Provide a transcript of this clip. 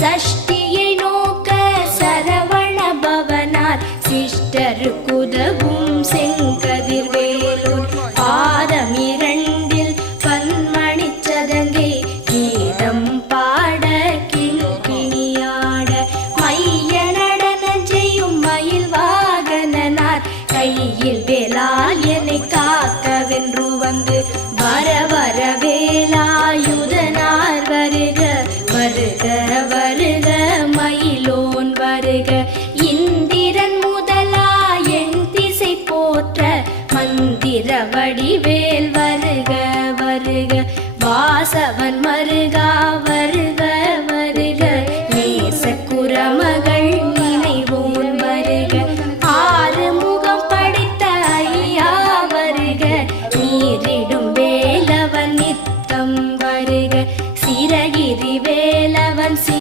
சஷ்டியை நோக்க சரவண பவனார் சிஷ்டருக்குதவும் செங்கதிர்வேலூர் பாதமிரண்டில் பன்மணிச் சதங்கை கீதம் பாட கிண்கிணியாட மைய நடன செய்யும் மயில் வாகனனார் கையில் வேலால் என்னை காக்கவென்று வந்து வர வர வேலாயுதனார் வருக வருக வருக மயிலோன் வருக இந்திரன் முதலா என் திசை போற்ற மந்திர வடிவேல் வருக வருக வாசவன் மருகா